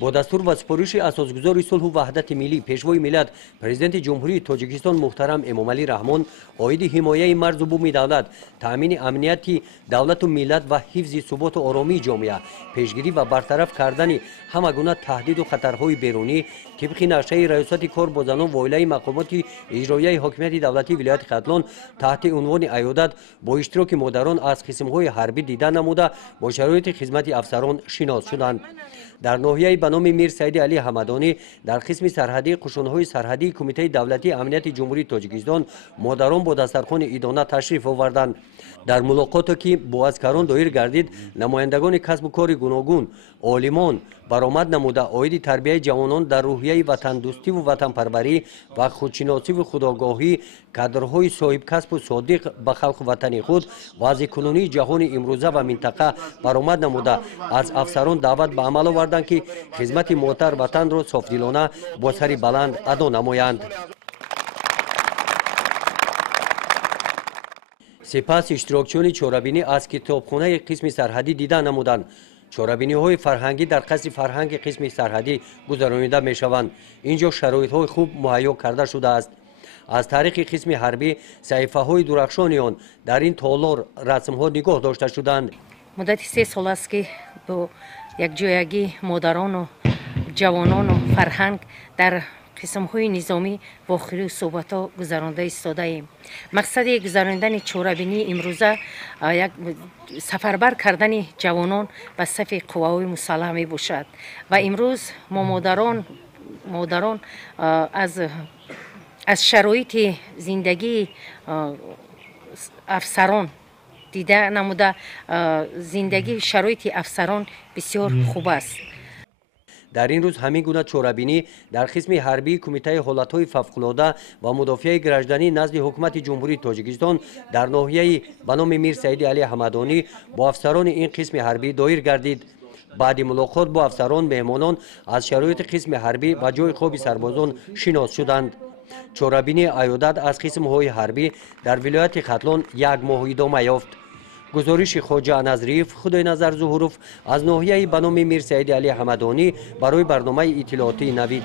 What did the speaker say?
با دستور و سپارش اساسگزار صلح و وحدت ملی پیشوای ملت پرزیدنت جمهوری تاجیکستان محترم امامعلی رحمان عاید حمایه مرز و بوم دولت، تامین امنیت دولت و ملت و حفظ ثبات و آرامی جامعه، پیشگیری و برطرف کردن همه گونه تهدید و خطرهای بیرونی طبق نقشه ریاست کار با زنان و اولای مقامات اجرایی حاکمیت دولتی ولایت ختلان تحت عنوان عیادت با اشتراک مادران از قسم‌های حربی دیدن نموده با شرایط خدمت افسران شناس شدند. در ناحیه به نام میر سید علی حمدانی در قسم سرحدی قشون‌های سرحدی کمیته دولتی امنیت جمهوری تاجیکستان مادران با دسترخوان ایدانه تشریف آوردند. در ملاقات که با عسکران دایر گردید نمایندگان کسب و کار گوناگون عالمان برآمد نموده عاید تربیت جوانان در روحیه وطن دوستی و وطن پروری و خودشناسی و خودآگاهی کادرهای صاحب کسب و صادق به خلق وطن خود وضع کنونی جهان امروزه و منطقه برآمد نموده از افسران دعوت به عمل آوردند که خدمت محتر وطن را صافدلانه با سر بلند ادا نمایند. سپس اشتراکچیان چاره‌بینی از کتابخانه قسم سرحدی دیدن نمودند. چاره‌بینی‌های فرهنگی در قصر فرهنگ قسم سرحدی گذرانیده می‌شوند. اینجا شرایط‌های خوب مهیا کرده شده است. از طریق قسم حربی صحیفه‌های درخشان آن در این تالار رسم‌ها نگاه داشته شدند. مدت 3 سال است که با یکجایگی مادران و جوانان و فرهنگ در قسم‌های نظامی با خلو صحبت‌ها گذرانده ایستاده ایم. مقصد گذراندن چاره‌بینی امروزه یک سفربر کردن جوانان به صف قواهای مسلح می باشد و امروز ما مادران از شرایط زندگی افسران دیده نموده زندگی شرایط افسران بسیار خوب است. در این روز همین گونه چاره‌بینی در قسم حربی کمیته حالت‌های فوق‌العاده و مدافع گرجدنی نزد حکومت جمهوری تاجیکستان در ناحیه به نام میر سید علی حمدانی با افسران این قسم حربی دایر گردید. بعد ملاقات با افسران مهمانان از شرایط قسم حربی و جای خواب سربازان شناس شدند. چاره‌بینی عیادت از قسم‌های حربی در ولایت ختلان یک ماه ادامه یافت. گزارش خواجه نظریف خدای نظر ظهوروف از ناحیه به نام میر سید علی حمدانی برای برنامه اطلاعاتی نوید.